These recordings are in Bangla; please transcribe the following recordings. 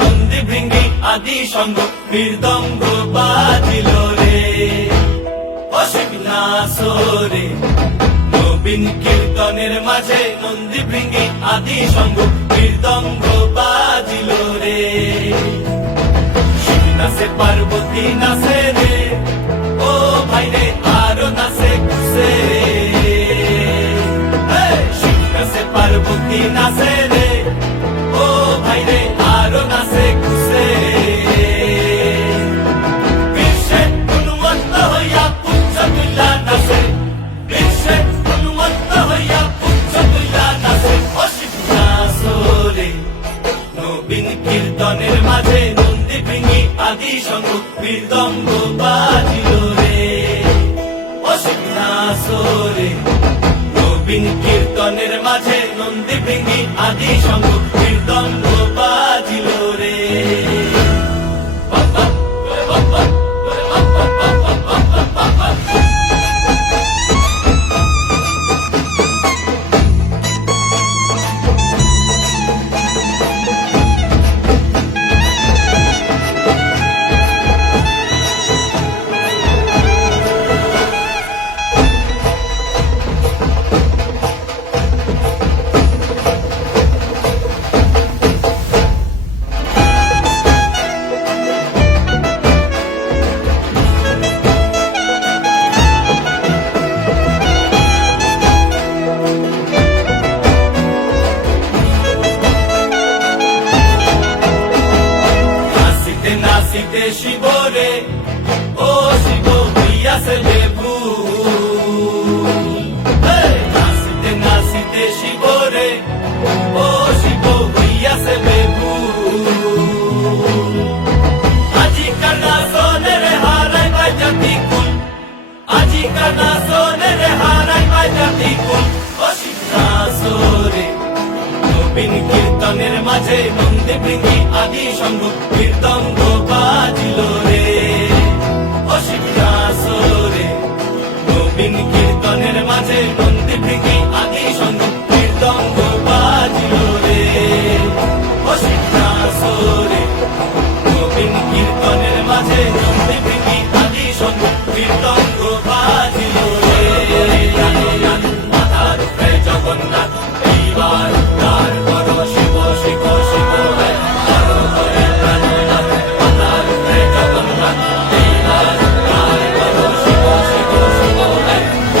নন্দী ভৃঙ্গি আদি সঙ্গ মৃদঙ্গ বাজিল রে। অসীম নাসরে নবীন কীর্তনের মাঝে নন্দী ভৃঙ্গি আদি সঙ্গ মৃদঙ্গ বাজিল রে। শিব নাচে পার্বতী নাচে রে, ও ভাই রে আরো নাচে কুসে। শিব নাচে পার্বতী নাচে রে, ও ভাই রে আরো নাচে কুসে। বিশ্বে উন্মত্ত হইয়া পুচ্ছ তুল্লা নাচে, বিশ্বে উন্মত্ত হইয়া পুচ্ছ তুল্লা নাচে। অসীম নাচরে নবীন কীর্তনের মাঝে নন্দী ভৃঙ্গি আদি সঙ্গ মৃদঙ্গ বাজিল রে। অসীম নাচরে নবীন কীর্তনের মাঝে নন্দী ভৃঙ্গি আদি সঙ্গ মৃদঙ্গ বাজিল রে। নাচিতে শিবরে, ও শিব হইয়াছে বেভুল। নাচিতে নাচিতে শিবরে, ও শিব হইয়াছে বেভুল। আজিকার নাচনের হারাই পাই জাতি কুল, আজিকার নাচনের হারাই পাই জাতি কুল। অসীম নাচরে নবীন কীর্তনের মাঝে নন্দী ভৃঙ্গি আদি সঙ্গ মৃদঙ্গ বাজিল রে। অসীম নাচরে নবীন কীর্তনের মাঝে নন্দী ভৃঙ্গি আদি সঙ্গ মৃদঙ্গ বাজিল রে। অসীম নাচরে নবীন কীর্তনের মাঝে নন্দী ভৃঙ্গি আদি সঙ্গ মৃদঙ্গ বাজিল রে। মাথার উপরে জগন্নাথ এইবার তার বড় শিব শিব শিব আরো করে প্রাণনাথ। মাথার উপরে জগন্নাথ এইবার তার বড় শিব শিব শিব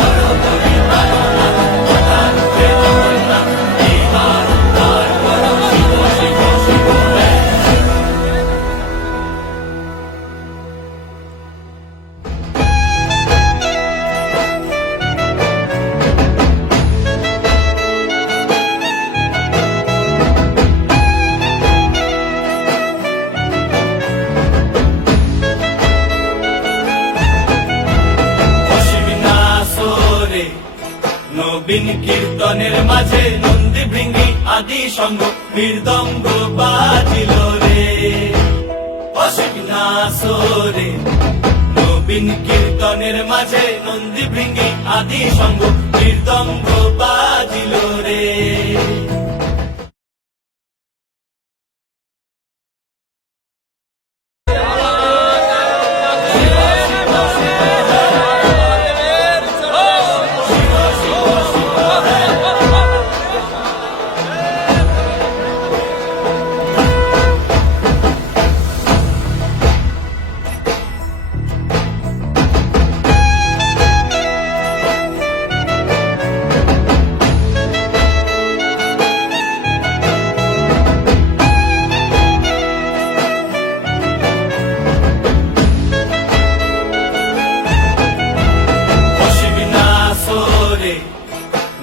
আরো করে প্রাণনাথ। মাথার উপরে জগন্নাথ এইবার তার বড় শিব শিব শিব। নবীন কীর্তনের মাঝে নন্দী ভৃঙ্গি আদি সঙ্গ মৃদঙ্গ বাজিল রে। অসীম নাচরে নবীন কীর্তনের মাঝে নন্দী ভৃঙ্গি আদি সঙ্গ মৃদঙ্গ বাজিল রে।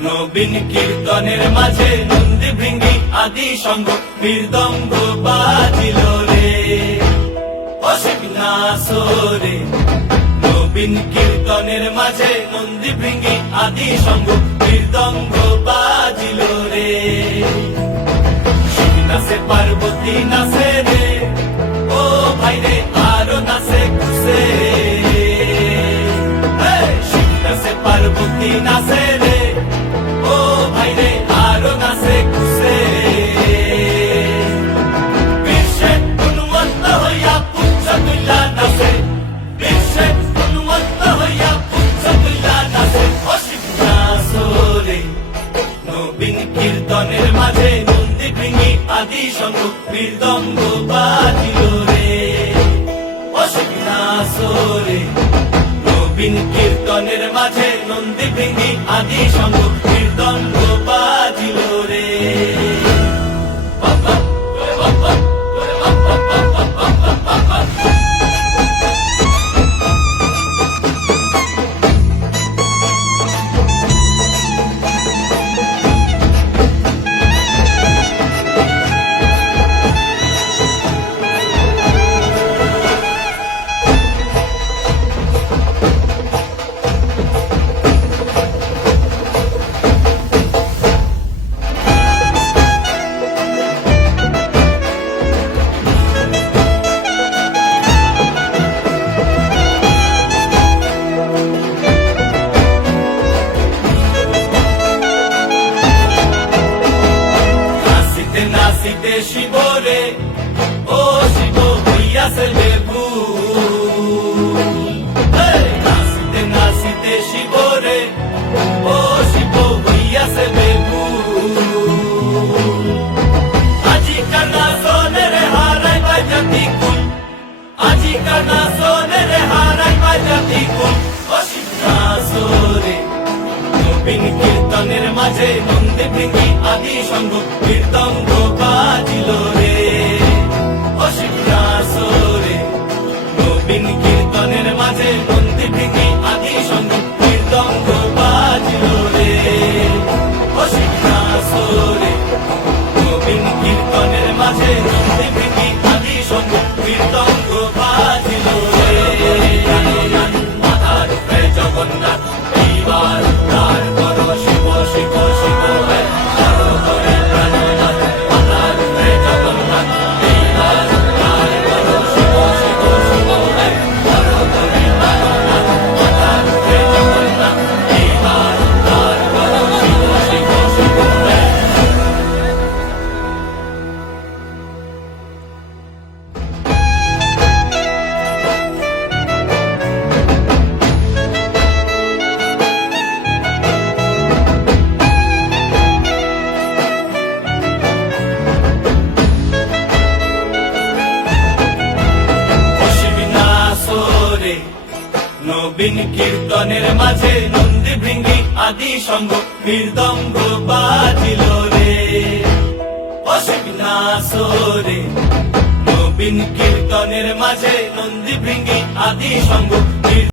নবীন কীর্তনের মাঝে নন্দী ভৃঙ্গি আদি সঙ্গ মৃদঙ্গ বাজিল রে। অসীম নাচরে নবীন কীর্তনের মাঝে নন্দী ভৃঙ্গি আদি সঙ্গ মৃদঙ্গ বাজিল রে। শিব নাচে পার্বতী নাচে রে, ও ভাই রে আরো নাচে কুসে। শিব নাচে পার্বতী নাচে রে, ও ভাই রে আরো নাচে কুসে। বিশ্বে বাজিল রে অশিবনাসরে নবীন কীর্তনের মাঝে নন্দী ভৃঙ্গি আদি সঙ্গ কীর্তন বাজিল রে নাচিতে শিবরে ও শিব হইয়াছে বেভুল নাচিতে নাচিতে শিবরে ও শিব হইয়াছে বেভুল আজি কানা সোনের হারাই বাজাতি কুল আজি কানা সোনের হারাই বাজাতি কুল ও শিবনাসরে নবীন কীর্তনের মাঝে নন্দী ভৃঙ্গি আদি সঙ্গ কীর্তন বাজিল রে অশিবনাসরে নবীন কীর্তনের মাঝে নন্দী ভৃঙ্গি আদি সঙ্গ কীর্তন বাজিল রে অশিবনাসরে নবীন কীর্তনের মাঝে নন্দী ভৃঙ্গি আদি সঙ্গ কীর্তন বাজিল রে মাথার উপরে জগন্নাথ এইবার তার করো শিব শিব শিব করো করে প্রাণনাথ মাথার উপরে জগন্নাথ এইবার তার করো শিব শিব শিব করো করে প্রাণনাথ মাথার উপরে জগন্নাথ এইবার তার করো শিব শিব শিব অশিবনাসরে নবীন কীর্তনের মাঝে নন্দী ভৃঙ্গি আদি সঙ্গ মৃদঙ্গ বাজিল রে অশিবনাসরে নবীন কীর্তনের মাঝে নন্দী ভৃঙ্গি আদি সঙ্গ